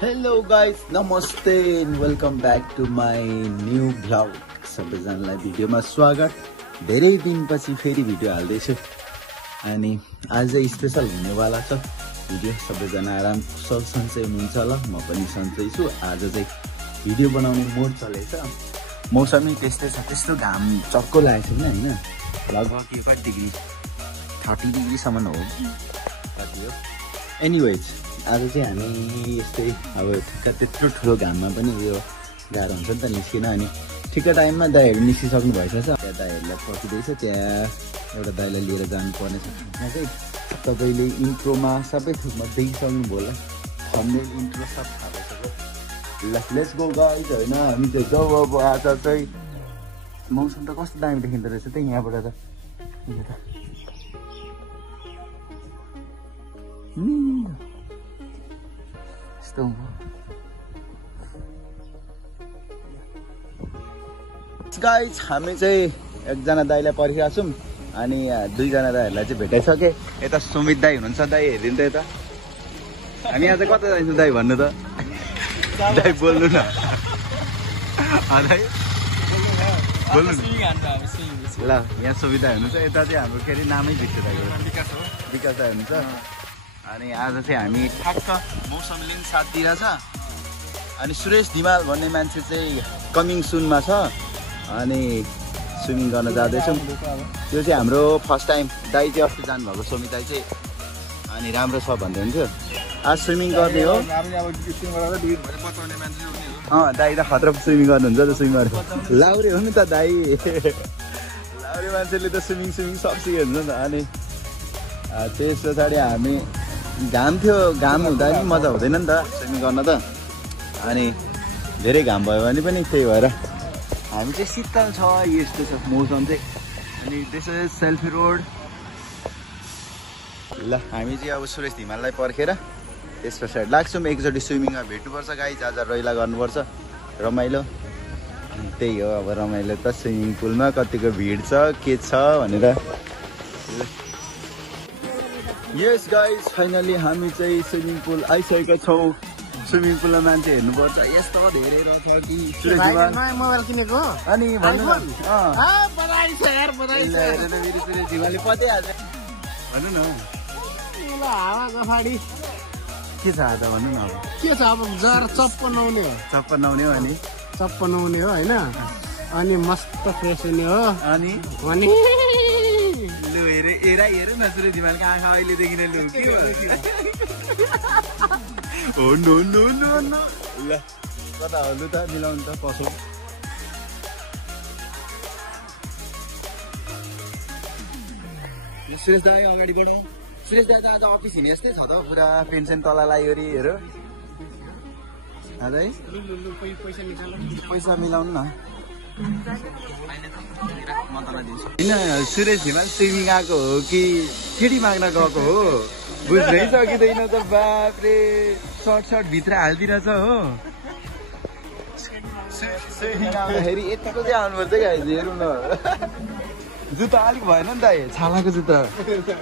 Hello guys, namaste and welcome back to my new vlog. सबैजनालाई भिडियोमा स्वागत। धेरै दिनपछि फेरि भिडियो हाल्दैछु अनि आज स्पेशल हुनेवाला छ भिडियो। सबैजना आराम कुशल सन्चै हुनुहुन्छ होला, म पनि सन्चै छु। आज चाहिँ भिडियो बनाउने मोड चलेछ। मौसमी त्यस्तै छ, त्यस्तो घाम चक्को लागेको छैन हैन। लगभग यो कति डिग्री 30 डिग्रीसम्म हो कति हो। एनीवेज आज चाहिँ हामी यस्तै अब त्यत्रो ठुलो घाममा पनि यो गाह्रो हुन्छ नि त निस्किन। अनि ठिक्क टाइममा दाइहरू निस्किसक्नु भएछ। त्यहाँ दाइहरूलाई पर्खिँदैछ, त्यहाँ एउटा दाइलाई लिएर जानुपर्ने छ। त्यहाँ चाहिँ तपाईँले इन्ट्रोमा सबै थोकमा देखिसक्नुभयो होला, थम्बनेल इन्ट्रो सब थाहा भइसक्यो। लेट्स गो गाइज होइन। हामी चाहिँ जाउँ अब। आज चाहिँ मौसम त कस्तो दामी देखिँदो रहेछ त यहाँबाट त। यस्तो गाइज हामी चाहिँ एकजना दाइलाई पर्खिरहेको छौँ अनि दुईजना दाइहरूलाई चाहिँ भेटाइसके। यता सुमित दाई हुनुहुन्छ, दाई हेरिदिनु त यता। हामी आज कता जान्छौँ दाई भन्नु त। दाई बोल्नु न। दाई बोल्नु न। ल यहाँ सुविधा हुनुहुन्छ। यता चाहिँ हाम्रो के अरे नामै भित्र विकास दाई हुनुहुन्छ। अनि आज चाहिँ हामी ठ्याक्क मौसम लिङ्क साथतिर छ। अनि सुरेश धिमाल भन्ने मान्छे चाहिँ कमिङ सुनमा छ अनि स्विमिङ गर्न जाँदैछौँ। त्यो चाहिँ हाम्रो फर्स्ट टाइम। दाई चाहिँ अस्ति जानुभएको सोमी दाई चाहिँ, अनि राम्रो छ भन्दै हुन्थ्यो। आज स्विमिङ गर्ने हो। दाई त खतरा स्विमिङ गर्नुहुन्छ त। स्विमर लाउरे हो नि त दाई। लाउरे मान्छेले त स्विमिङ सब सिकेको हुन्छ नि त। अनि त्यस पछाडि हामी घाम थियो, घाम हुँदा पनि मजा हुँदैन नि त स्विमिङ गर्न त। अनि धेरै घाम भयो भने पनि त्यही भएर हामी चाहिँ शीतल छ, यस्तो छ मौसम चाहिँ। अनि त्यसो सेल्फी रोड। ल हामी चाहिँ अब सुरेश धिमाललाई पर्खेर त्यस पछाडि लाग्छौँ। एकचोटि स्विमिङमा भेट्नुपर्छ गाइज। आज रैला गर्नुपर्छ रमाइलो। त्यही हो अब रमाइलो त। स्विमिङ पुलमा कतिको भिड छ के छ भनेर। यस गाइज फाइनली हामी चाहिँ स्विमिङ पुल आइसकेका छौँ। स्विमिङ पुलमा मान्छे हेर्नुपर्छ। यस्तो धेरै रहेछ कि मोबाइल किनेको अनि भन्नु न। धिमाले पत्याइहाल्छ भन्नु न। हावा गफाडी के छ आज भन्नु न। अब के छ अब जर चप्प नहुने हो। चप्प नहुने हो अनि चप्प नहुने हो होइन। अनि मस्त फ्रेस हुने हो। अनि अनि लु हेर न सुरेश धिमालको आँखा अहिलेदेखि नै लु के हो। No no no no. ल कता हो लु त मिलाउनु त पसौँ। सुरेश दाई अगाडि बढौँ। सुरेश दाई त आज अफिस हिँडे जस्तै छ त। पुरा पेन्सन तल लाग्यो हेर। है पैसा मिलाउनु न। होइन सुरेश धिमाल स्विमिङ आएको हो कि केटी माग्न गएको हो बुझ्नै सकिँदैन त। बाफ्रे सर्ट भित्र हालिदिरहेछ हो। स्विमिङ आउँदाखेरि यतिको चाहिँ आउनुपर्छ क्या। हेर्नु न जुत्ता अलिक भएन नि त। छालाको जुत्ता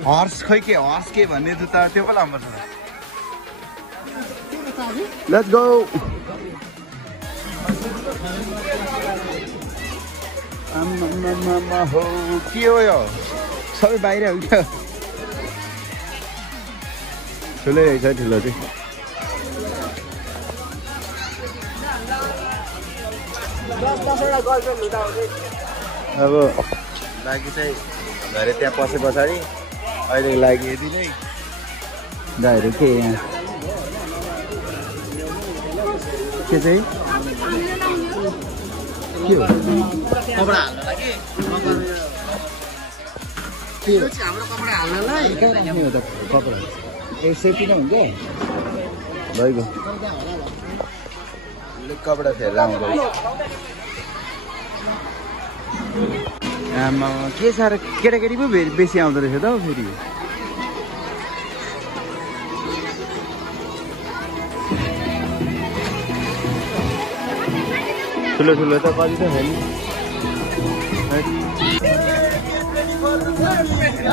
हर्स खोइ के हर्स के भन्ने जुत्ता त्यो पो लानुपर्छ। Let's go. आम्मामा हो के हो यो सबै बाहिर हो क्या। ठुलै रहेछ ठुलो चाहिँ। अब लागि चाहिँ घरे त्यहाँ पसे पछाडि अहिलेको लागि यति नै। दाइहरू के यहाँ के चाहिँ के हो कपडा हाल्नलाई के हाम्रो कपडा हाल्नलाई कहाँ राख्ने हो त कपडा। ए सेफ्टी नै हुन्छ भइगयो। कपडा फेरेर आउँदैछ। आमा के साह्रो केटाकेटी पो बेसी आउँदो रहेछ त हौ फेरि। ठुलो ठुलो त कति त फेरि एक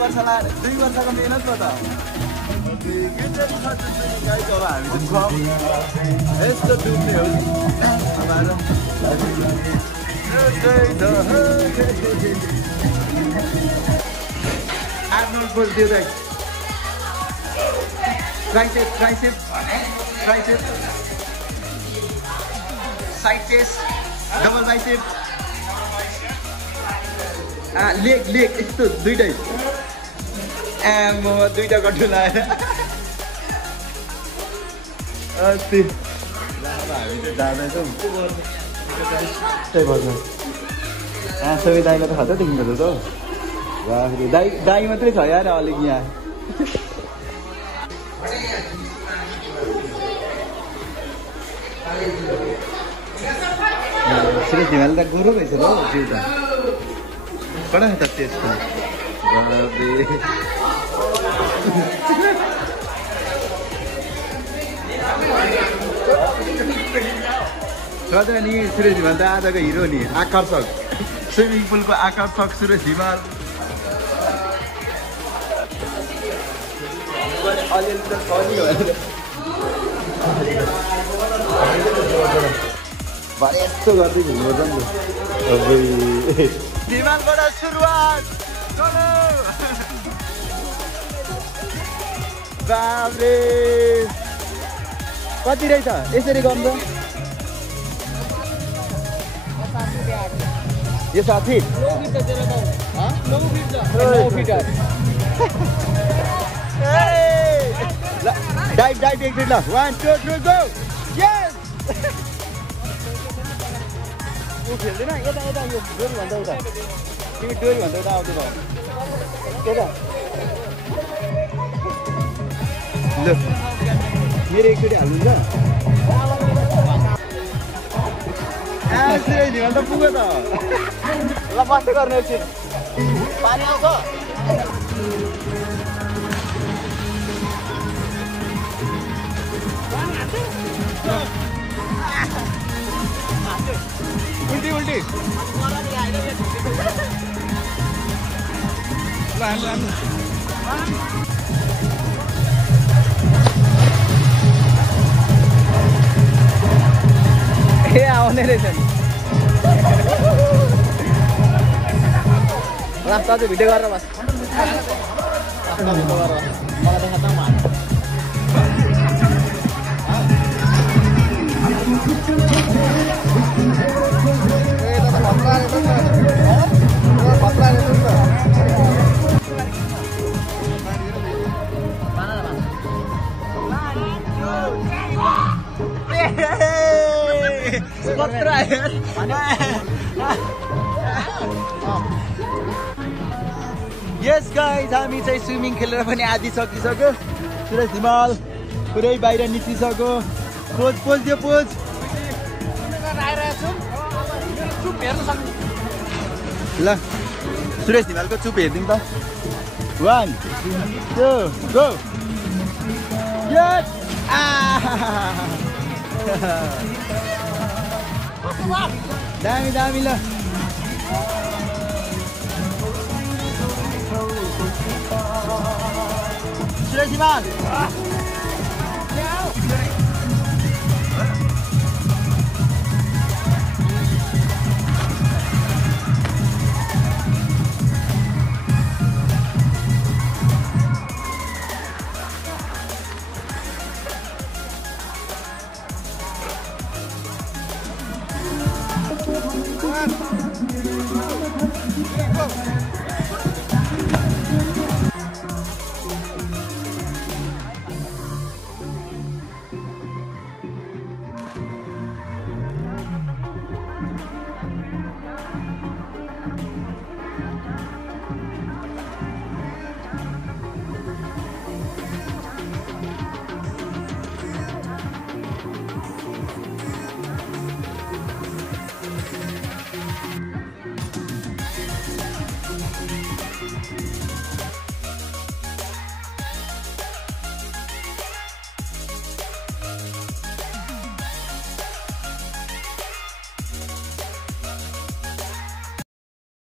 वर्षमा 2 वर्षको मेहनत हो त गाईको अब हामी यस्तो डुब्ने हो आफ्नो बोल्थ्यो दाइ tricep side chest double bicep leg यस्तो दुईटै म दुईटा गट्टु लाएर अस्ति हामी चाहिँ जाँदैछौँ सबै दाइलाई त खाता देखिन्छ त दाई मात्रै छ यार अलिक यहाँ सुरेश हिमाल त गोरु रहेछ ल जिउ त कडा त टेस्ट सधैँ नि सुरेश हिमाल त आजको हिरो नि आकर्षक स्विमिङ पुलको आकर्षक सुरेश हिमाल भरे यस्तो गर्दै घुम्नु नि हिमालबाट सुरुवात बाब्रे कति रहेछ यसरी गर्नु यो 60 डाइभ एकचोटि ल 1 2 3 गो यस ऊ खेल्दैन यता यो डोरी भन्दा उता तिमी डोरी भन्दा उता आउँदै भयो यता ल मेरो एकचोटि हाल्नुहुन्छ सुरेश हिमाल त पुग्यो त ल बस्दै गर्नु एकछिन पानी आउँछ उल्टी ए आउने रहेछ नि रास्ता चाहिँ भिडियो गरेर बस मलाई देखाउँदा यस गाइज हामी चाहिँ स्विमिङ खेलेर पनि आधी सकिसक्यो सुरेश हिमाल पुरै बाहिर निस्किसक्यो पोज दियो पोज ल सुरेश हिमालको चुप हेरिदिउँ त 1 2 गो यस दामी ल सुरेश हिमाल Go!